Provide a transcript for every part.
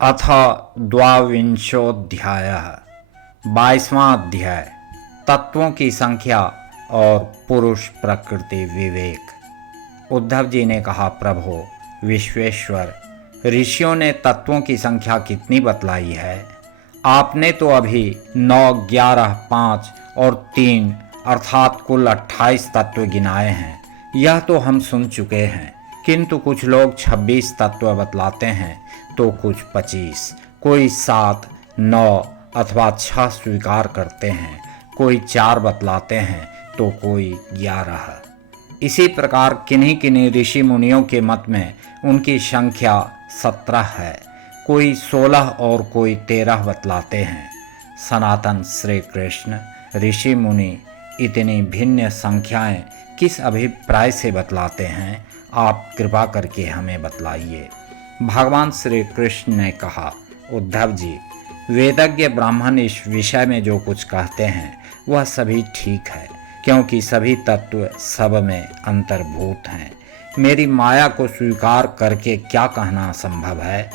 अथ द्वाविंशोऽध्यायः 22वां अध्याय तत्वों की संख्या और पुरुष प्रकृति विवेक। उद्धव जी ने कहा, प्रभो विश्वेश्वर, ऋषियों ने तत्वों की संख्या कितनी बतलाई है? आपने तो अभी 9, 11, 5 और 3 अर्थात कुल 28 तत्व गिनाए हैं। यह तो हम सुन चुके हैं, किंतु कुछ लोग 26 तत्व बतलाते हैं तो कुछ 25, कोई 7, 9 अथवा 6 स्वीकार करते हैं, कोई 4 बतलाते हैं तो कोई 11। इसी प्रकार किन्हीं किन्हीं ऋषि मुनियों के मत में उनकी संख्या 17 है, कोई 16 और कोई 13 बतलाते हैं। सनातन श्री कृष्ण, ऋषि मुनि इतनी भिन्न संख्याएं किस अभिप्राय से बतलाते हैं? आप कृपा करके हमें बतलाइए। भगवान श्री कृष्ण ने कहा, उद्धव जी, वेदज्ञ ब्राह्मण इस विषय में जो कुछ कहते हैं वह सभी ठीक है, क्योंकि सभी तत्व सब में अंतर्भूत हैं। मेरी माया को स्वीकार करके क्या कहना असंभव है?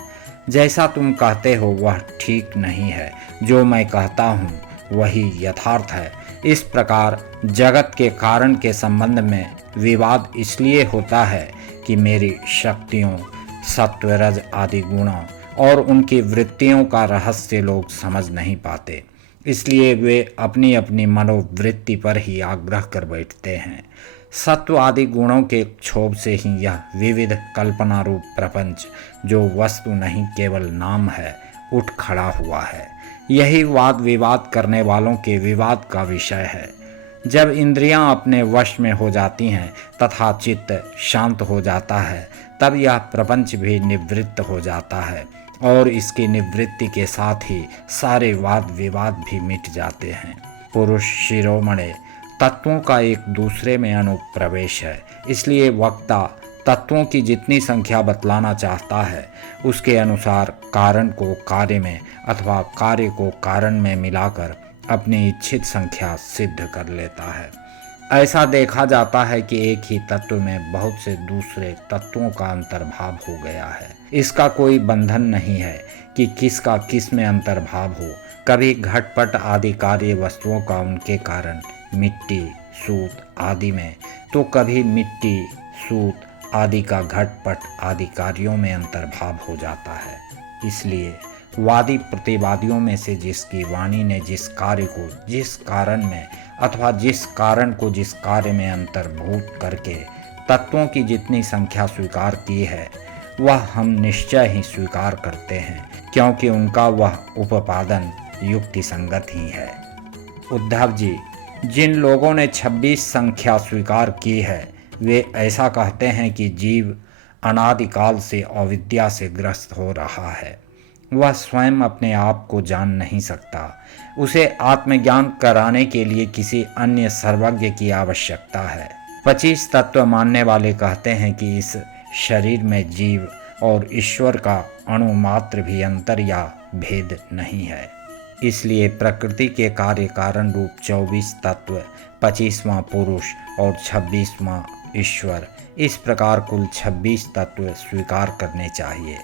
जैसा तुम कहते हो वह ठीक नहीं है, जो मैं कहता हूँ वही यथार्थ है। इस प्रकार जगत के कारण के संबंध में विवाद इसलिए होता है कि मेरी शक्तियों, सत्व, रज आदि गुणों और उनकी वृत्तियों का रहस्य लोग समझ नहीं पाते, इसलिए वे अपनी अपनी मनोवृत्ति पर ही आग्रह कर बैठते हैं। सत्व आदि गुणों के क्षोभ से ही यह विविध कल्पना रूप प्रपंच, जो वस्तु नहीं केवल नाम है, उठ खड़ा हुआ है। यही वाद विवाद करने वालों के विवाद का विषय है। जब इंद्रियां अपने वश में हो जाती हैं तथा चित्त शांत हो जाता है, तब यह प्रपंच भी निवृत्त हो जाता है और इसकी निवृत्ति के साथ ही सारे वाद विवाद भी मिट जाते हैं। पुरुष शिरोमणि तत्वों का एक दूसरे में अनुप्रवेश है, इसलिए वक्ता तत्वों की जितनी संख्या बतलाना चाहता है उसके अनुसार कारण को कार्य में अथवा कार्य को कारण में मिलाकर अपनी इच्छित संख्या सिद्ध कर लेता है। ऐसा देखा जाता है कि एक ही तत्व में बहुत से दूसरे तत्वों का अंतर्भाव हो गया है। इसका कोई बंधन नहीं है कि किसका किस में अंतर्भाव हो। कभी घटपट आदि कार्य वस्तुओं का उनके कारण मिट्टी, सूत आदि में, तो कभी मिट्टी, सूत आदि का घटपट आदि कार्यों में अंतर्भाव हो जाता है। इसलिए वादी प्रतिवादियों में से जिसकी वाणी ने जिस कार्य को जिस कारण में अथवा जिस कारण को जिस कार्य में अंतर्भूत करके तत्वों की जितनी संख्या स्वीकार की है, वह हम निश्चय ही स्वीकार करते हैं, क्योंकि उनका वह उपादान युक्ति संगत ही है। उद्धव जी, जिन लोगों ने 26 संख्या स्वीकार की है वे ऐसा कहते हैं कि जीव अनादिकाल से अविद्या से ग्रस्त हो रहा है। वह स्वयं अपने आप को जान नहीं सकता। उसे आत्मज्ञान कराने के लिए किसी अन्य सर्वज्ञ की आवश्यकता है। 25 तत्व मानने वाले कहते हैं कि इस शरीर में जीव और ईश्वर का अणु मात्र भी अंतर या भेद नहीं है। इसलिए प्रकृति के कार्य कारण रूप 24 तत्व, 25वां पुरुष और 26वां ईश्वर, इस प्रकार कुल 26 तत्व स्वीकार करने चाहिए।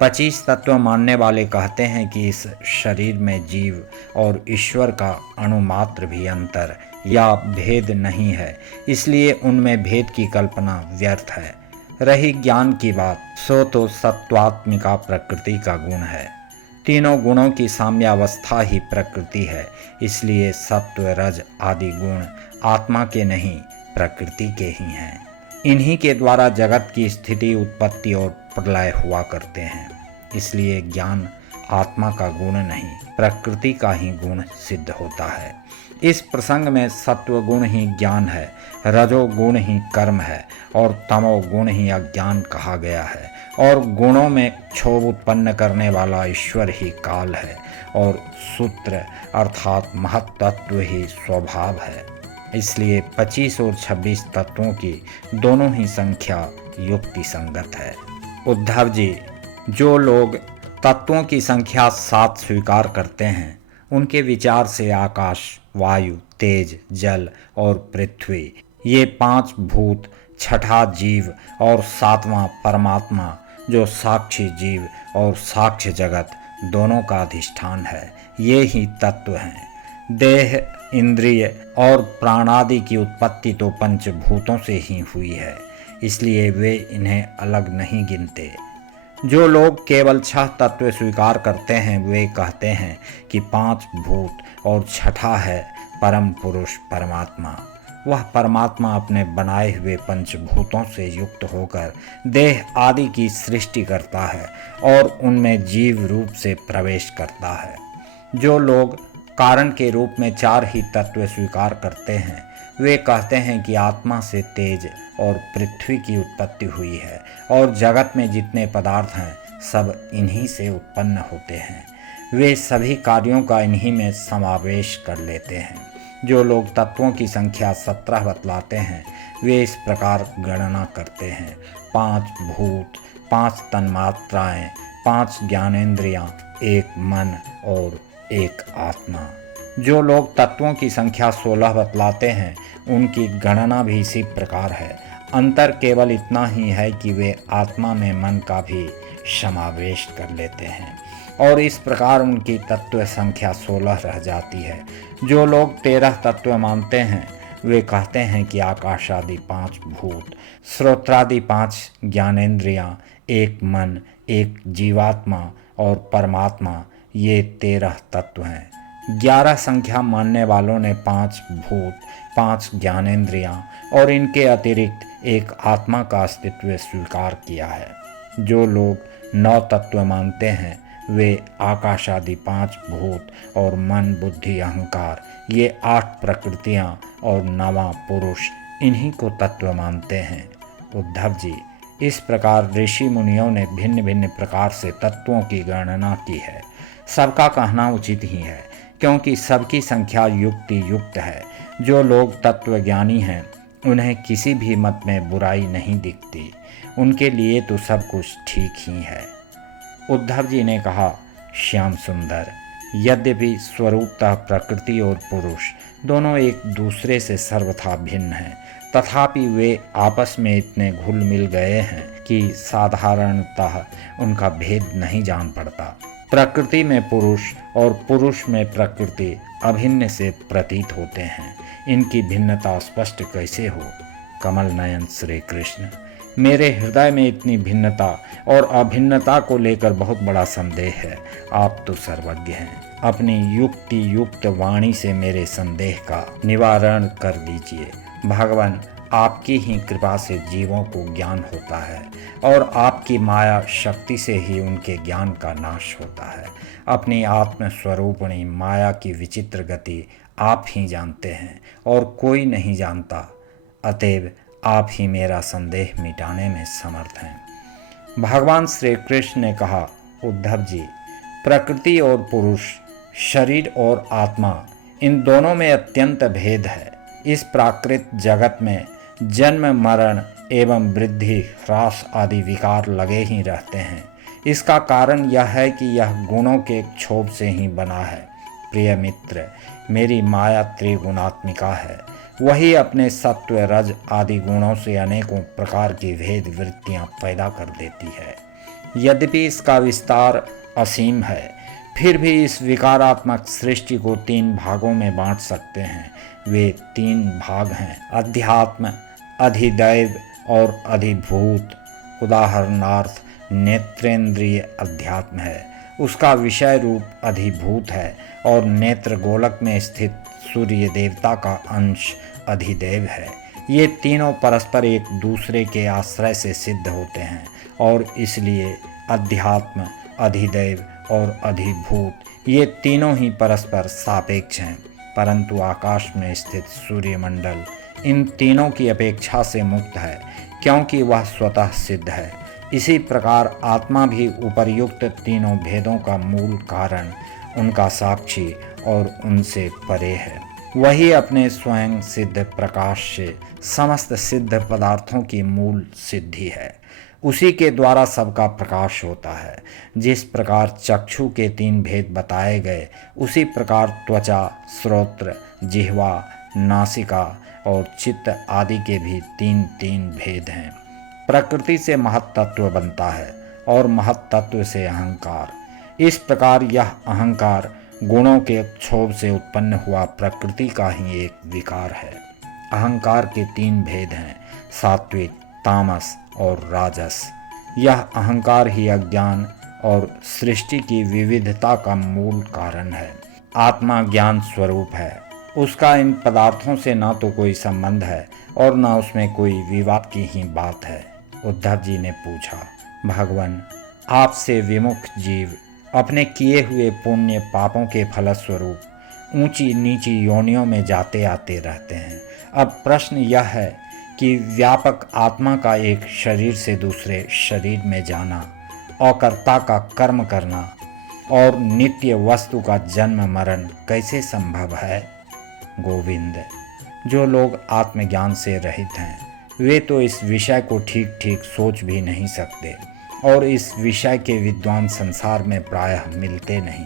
25 तत्व मानने वाले कहते हैं कि इस शरीर में जीव और ईश्वर का अणुमात्र भी अंतर या भेद नहीं है, इसलिए उनमें भेद की कल्पना व्यर्थ है। रही ज्ञान की बात, सो तो सत्वात्मिका प्रकृति का गुण है। तीनों गुणों की साम्यावस्था ही प्रकृति है, इसलिए सत्व, रज आदि गुण आत्मा के नहीं प्रकृति के ही हैं। इन्हीं के द्वारा जगत की स्थिति, उत्पत्ति और प्रलय हुआ करते हैं। इसलिए ज्ञान आत्मा का गुण नहीं प्रकृति का ही गुण सिद्ध होता है। इस प्रसंग में सत्व गुण ही ज्ञान है, रजो गुण ही कर्म है और तमो गुण ही अज्ञान कहा गया है। और गुणों में क्षोभ उत्पन्न करने वाला ईश्वर ही काल है और सूत्र अर्थात महत्तत्व ही स्वभाव है। इसलिए 25 और 26 तत्वों की दोनों ही संख्या युक्ति संगत है। उद्धव जी, जो लोग तत्वों की संख्या 7 स्वीकार करते हैं उनके विचार से आकाश, वायु, तेज, जल और पृथ्वी, ये 5 भूत, 6ठा जीव और 7वां परमात्मा, जो साक्षी जीव और साक्ष्य जगत दोनों का अधिष्ठान है। ये ही तत्व हैं। देह, इंद्रिय और प्राणादि की उत्पत्ति तो पंचभूतों से ही हुई है, इसलिए वे इन्हें अलग नहीं गिनते। जो लोग केवल 6 तत्व स्वीकार करते हैं वे कहते हैं कि 5 भूत और छठा है परम पुरुष परमात्मा। वह परमात्मा अपने बनाए हुए पंचभूतों से युक्त होकर देह आदि की सृष्टि करता है और उनमें जीव रूप से प्रवेश करता है। जो लोग कारण के रूप में 4 ही तत्व स्वीकार करते हैं वे कहते हैं कि आत्मा से तेज और पृथ्वी की उत्पत्ति हुई है और जगत में जितने पदार्थ हैं सब इन्हीं से उत्पन्न होते हैं। वे सभी कार्यों का इन्हीं में समावेश कर लेते हैं। जो लोग तत्वों की संख्या 17 बतलाते हैं वे इस प्रकार गणना करते हैं: 5 भूत, 5 तन्मात्राएं, 5 ज्ञानेंद्रियां, 1 मन और 1 आत्मा। जो लोग तत्वों की संख्या 16 बतलाते हैं उनकी गणना भी इसी प्रकार है। अंतर केवल इतना ही है कि वे आत्मा में मन का भी समावेश कर लेते हैं और इस प्रकार उनकी तत्व संख्या 16 रह जाती है। जो लोग 13 तत्व मानते हैं वे कहते हैं कि आकाश आदि 5 भूत, श्रोत्रादि 5 ज्ञानेंद्रियां, 1 मन, 1 जीवात्मा और परमात्मा, ये 13 तत्व हैं। 11 संख्या मानने वालों ने 5 भूत, 5 ज्ञानेंद्रियां और इनके अतिरिक्त 1 आत्मा का अस्तित्व स्वीकार किया है। जो लोग 9 तत्व मानते हैं वे आकाश आदि 5 भूत और मन, बुद्धि, अहंकार, ये 8 प्रकृतियां और 9वां पुरुष, इन्हीं को तत्व मानते हैं। उद्धव जी, इस प्रकार ऋषि मुनियों ने भिन्न भिन्न प्रकार से तत्वों की गणना की है। सबका कहना उचित ही है क्योंकि सबकी संख्या युक्ति युक्त है। जो लोग तत्वज्ञानी हैं उन्हें किसी भी मत में बुराई नहीं दिखती, उनके लिए तो सब कुछ ठीक ही है। उद्धव जी ने कहा, श्याम सुंदर, यद्यपि स्वरूपतः प्रकृति और पुरुष दोनों एक दूसरे से सर्वथा भिन्न हैं, तथापि वे आपस में इतने घुल मिल गए हैं कि साधारणतः उनका भेद नहीं जान पड़ता। प्रकृति में पुरुष और पुरुष में प्रकृति अभिन्न से प्रतीत होते हैं। इनकी भिन्नता स्पष्ट कैसे हो? कमल नयन श्री कृष्ण, मेरे हृदय में इतनी भिन्नता और अभिन्नता को लेकर बहुत बड़ा संदेह है। आप तो सर्वज्ञ हैं, अपनी युक्ति युक्त वाणी से मेरे संदेह का निवारण कर दीजिए। भगवान, आपकी ही कृपा से जीवों को ज्ञान होता है और आपकी माया शक्ति से ही उनके ज्ञान का नाश होता है। अपनी आत्मस्वरूपिणी माया की विचित्र गति आप ही जानते हैं और कोई नहीं जानता। अतएव आप ही मेरा संदेह मिटाने में समर्थ हैं। भगवान श्री कृष्ण ने कहा, उद्धव जी, प्रकृति और पुरुष, शरीर और आत्मा, इन दोनों में अत्यंत भेद है। इस प्राकृत जगत में जन्म, मरण एवं वृद्धि, ह्रास आदि विकार लगे ही रहते हैं। इसका कारण यह है कि यह गुणों के क्षोभ से ही बना है। प्रिय मित्र, मेरी माया त्रिगुणात्मिका है। वही अपने सत्व, रज आदि गुणों से अनेकों प्रकार की भेद वृत्तियां पैदा कर देती है। यद्यपि इसका विस्तार असीम है, फिर भी इस विकारात्मक सृष्टि को 3 भागों में बांट सकते हैं। वे 3 भाग हैं: अध्यात्म, अधिदैव और अधिभूत। उदाहरणार्थ नेत्रेंद्रिय अध्यात्म है, उसका विषय रूप अधिभूत है और नेत्र गोलक में स्थित सूर्य देवता का अंश अधिदेव है। ये तीनों परस्पर एक दूसरे के आश्रय से सिद्ध होते हैं और इसलिए अध्यात्म, अधिदेव और अधिभूत ये तीनों ही परस्पर सापेक्ष हैं। परंतु आकाश में स्थित सूर्यमंडल इन तीनों की अपेक्षा से मुक्त है क्योंकि वह स्वतः सिद्ध है। इसी प्रकार आत्मा भी उपर्युक्त तीनों भेदों का मूल कारण, उनका साक्षी और उनसे परे है। वही अपने स्वयं सिद्ध प्रकाश से समस्त सिद्ध पदार्थों की मूल सिद्धि है। उसी के द्वारा सबका प्रकाश होता है। जिस प्रकार चक्षु के 3 भेद बताए गए, उसी प्रकार त्वचा, श्रोत्र, जिह्वा, नासिका और चित्त आदि के भी 3 भेद हैं। प्रकृति से महत तत्व बनता है और महत तत्व से अहंकार। इस प्रकार यह अहंकार गुणों के क्षोभ से उत्पन्न हुआ प्रकृति का ही एक विकार है। अहंकार के 3 भेद हैं, सात्विक, तामस और राजस। यह अहंकार ही अज्ञान और सृष्टि की विविधता का मूल कारण है। आत्मा ज्ञान स्वरूप है, उसका इन पदार्थों से ना तो कोई संबंध है और ना उसमें कोई विवाद की ही बात है। उद्धव जी ने पूछा, भगवान, आपसे विमुख जीव अपने किए हुए पुण्य पापों के फलस्वरूप ऊंची नीची योनियों में जाते आते रहते हैं। अब प्रश्न यह है कि व्यापक आत्मा का एक शरीर से दूसरे शरीर में जाना, अकर्ता का कर्म करना और नित्य वस्तु का जन्म मरण कैसे संभव है? गोविंद, जो लोग आत्मज्ञान से रहित हैं वे तो इस विषय को ठीक ठीक सोच भी नहीं सकते और इस विषय के विद्वान संसार में प्रायः मिलते नहीं,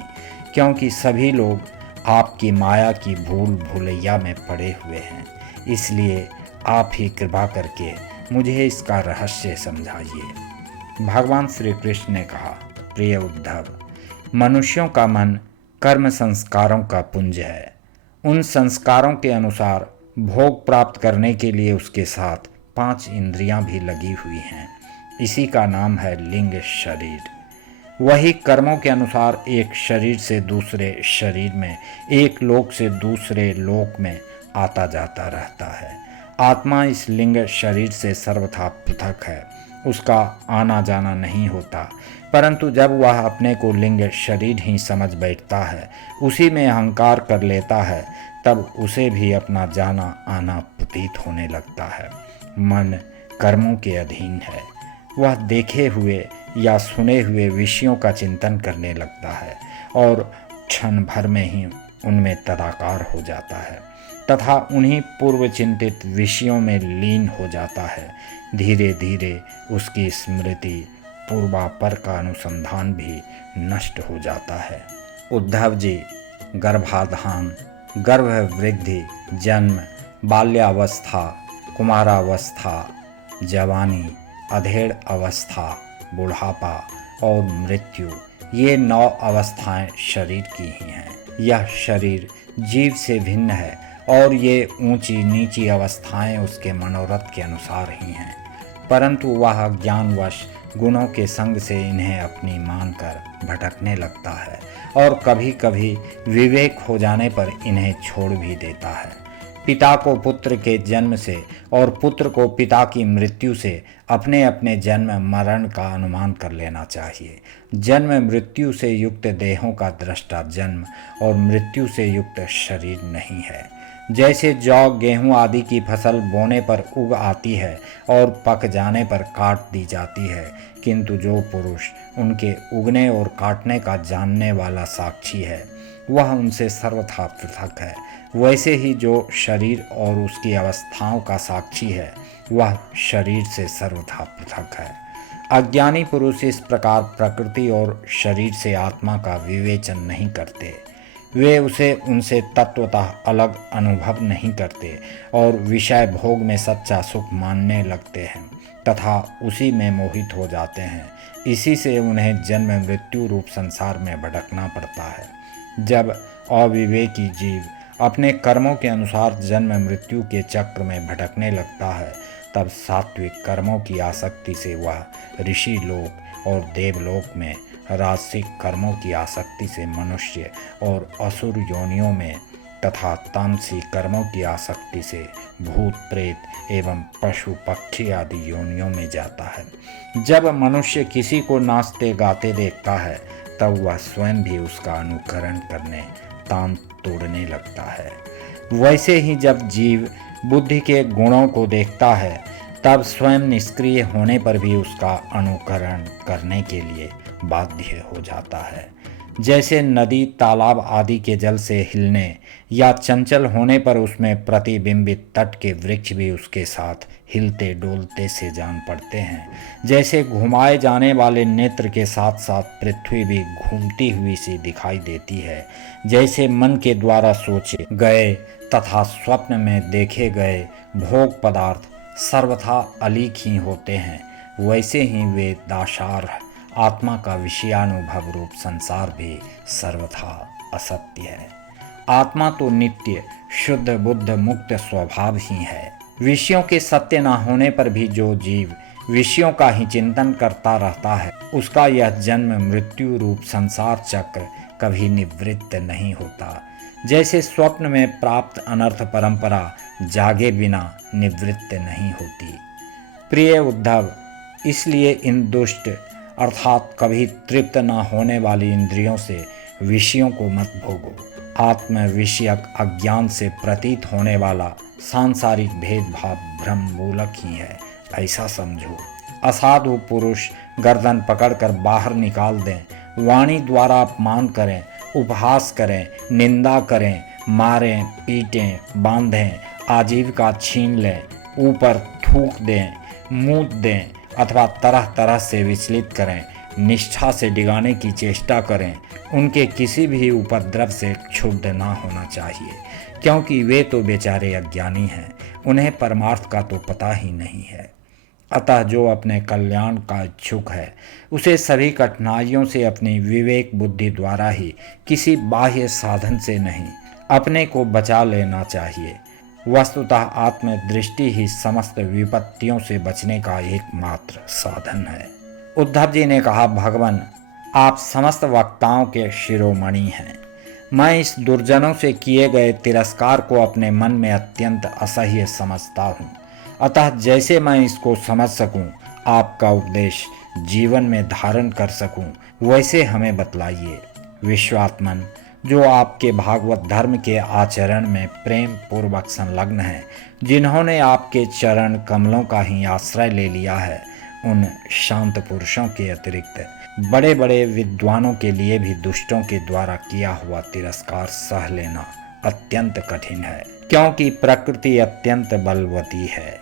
क्योंकि सभी लोग आपकी माया की भूल भुलैया में पड़े हुए हैं। इसलिए आप ही कृपा करके मुझे इसका रहस्य समझाइए। भगवान श्री कृष्ण ने कहा, प्रिय उद्धव, मनुष्यों का मन कर्म संस्कारों का पुंज है। उन संस्कारों के अनुसार भोग प्राप्त करने के लिए उसके साथ 5 इंद्रियां भी लगी हुई हैं। इसी का नाम है लिंग शरीर। वही कर्मों के अनुसार एक शरीर से दूसरे शरीर में, एक लोक से दूसरे लोक में आता जाता रहता है। आत्मा इस लिंग शरीर से सर्वथा पृथक है, उसका आना जाना नहीं होता, परंतु जब वह अपने को लिंग शरीर ही समझ बैठता है, उसी में अहंकार कर लेता है, तब उसे भी अपना जाना आना प्रतीत होने लगता है। मन कर्मों के अधीन है, वह देखे हुए या सुने हुए विषयों का चिंतन करने लगता है और क्षण भर में ही उनमें तदाकार हो जाता है तथा उन्हीं पूर्व चिंतित विषयों में लीन हो जाता है। धीरे धीरे उसकी स्मृति, पूर्वापर का अनुसंधान भी नष्ट हो जाता है। उद्धव जी, गर्भाधान, गर्भ वृद्धि, जन्म, बाल्यावस्था, कुमारावस्था, जवानी, अधेड़ अवस्था, बुढ़ापा और मृत्यु, ये 9 अवस्थाएं शरीर की ही हैं। यह शरीर जीव से भिन्न है और ये ऊंची नीची अवस्थाएं उसके मनोरथ के अनुसार ही हैं, परंतु वह ज्ञानवश गुणों के संग से इन्हें अपनी मानकर भटकने लगता है और कभी कभी विवेक हो जाने पर इन्हें छोड़ भी देता है। पिता को पुत्र के जन्म से और पुत्र को पिता की मृत्यु से अपने अपने जन्म मरण का अनुमान कर लेना चाहिए। जन्म मृत्यु से युक्त देहों का दृष्टा जन्म और मृत्यु से युक्त शरीर नहीं है। जैसे जौ, गेहूं आदि की फसल बोने पर उग आती है और पक जाने पर काट दी जाती है, किंतु जो पुरुष उनके उगने और काटने का जानने वाला साक्षी है वह उनसे सर्वथा पृथक है। वैसे ही जो शरीर और उसकी अवस्थाओं का साक्षी है वह शरीर से सर्वथा पृथक है। अज्ञानी पुरुष इस प्रकार प्रकृति और शरीर से आत्मा का विवेचन नहीं करते। वे उसे उनसे तत्वतः अलग अनुभव नहीं करते और विषय भोग में सच्चा सुख मानने लगते हैं तथा उसी में मोहित हो जाते हैं। इसी से उन्हें जन्म मृत्यु रूप संसार में भटकना पड़ता है। जब अविवेकी जीव अपने कर्मों के अनुसार जन्म मृत्यु के चक्र में भटकने लगता है, तब सात्विक कर्मों की आसक्ति से वह ऋषि लोक और देवलोक में, राजसिक कर्मों की आसक्ति से मनुष्य और असुर योनियों में तथा तामसिक कर्मों की आसक्ति से भूत प्रेत एवं पशु पक्षी आदि योनियों में जाता है। जब मनुष्य किसी को नाचते गाते देखता है तब वह स्वयं भी उसका अनुकरण करने, तान तोड़ने लगता है। वैसे ही जब जीव बुद्धि के गुणों को देखता है तब स्वयं निष्क्रिय होने पर भी उसका अनुकरण करने के लिए बाध्य हो जाता है। जैसे नदी, तालाब आदि के जल से हिलने या चंचल होने पर उसमें प्रतिबिंबित तट के वृक्ष भी उसके साथ हिलते डोलते से जान पड़ते हैं, जैसे घुमाए जाने वाले नेत्र के साथ साथ पृथ्वी भी घूमती हुई सी दिखाई देती है, जैसे मन के द्वारा सोचे गए तथा स्वप्न में देखे गए भोग पदार्थ सर्वथा अलीक ही होते हैं, वैसे ही वे दाशार आत्मा का विषयानुभव रूप संसार भी सर्वथा असत्य है। आत्मा तो नित्य शुद्ध बुद्ध मुक्त स्वभाव ही है। विषयों के सत्य न होने पर भी जो जीव विषयों का ही चिंतन करता रहता है, उसका यह जन्म मृत्यु रूप संसार चक्र कभी निवृत्त नहीं होता। जैसे स्वप्न में प्राप्त अनर्थ परंपरा जागे बिना निवृत्त नहीं होती। प्रिय उद्धव, इसलिए इन दुष्ट अर्थात कभी तृप्त न होने वाली इंद्रियों से विषयों को मत भोगो। आत्म विषयक अज्ञान से प्रतीत होने वाला सांसारिक भेदभाव भ्रम मूलक ही है, ऐसा समझो। असाधु पुरुष गर्दन पकड़कर बाहर निकाल दें, वाणी द्वारा अपमान करें, उपहास करें, निंदा करें, मारें, पीटें, बांधें, आजीविका छीन लें, ऊपर थूक दें, मूत दें अथवा तरह तरह से विचलित करें, निष्ठा से डिगाने की चेष्टा करें, उनके किसी भी उपद्रव से क्षुब्ध ना होना चाहिए, क्योंकि वे तो बेचारे अज्ञानी हैं, उन्हें परमार्थ का तो पता ही नहीं है। अतः जो अपने कल्याण का इच्छुक है, उसे सभी कठिनाइयों से अपनी विवेक बुद्धि द्वारा ही, किसी बाह्य साधन से नहीं, अपने को बचा लेना चाहिए। वस्तुतः आत्मदृष्टि ही समस्त विपत्तियों से बचने का एकमात्र साधन है। उद्धव जी ने कहा, भगवान आप समस्त वक्ताओं के शिरोमणि हैं। मैं इस दुर्जनों से किए गए तिरस्कार को अपने मन में अत्यंत असह्य समझता हूँ। अतः जैसे मैं इसको समझ सकूं, आपका उपदेश जीवन में धारण कर सकूं, वैसे हमें बतलाइए। विश्वात्मन, जो आपके भागवत धर्म के आचरण में प्रेम पूर्वक संलग्न हैं, जिन्होंने आपके चरण कमलों का ही आश्रय ले लिया है, उन शांत पुरुषों के अतिरिक्त बड़े बड़े विद्वानों के लिए भी दुष्टों के द्वारा किया हुआ तिरस्कार सह लेना अत्यंत कठिन है, क्योंकि प्रकृति अत्यंत बलवती है।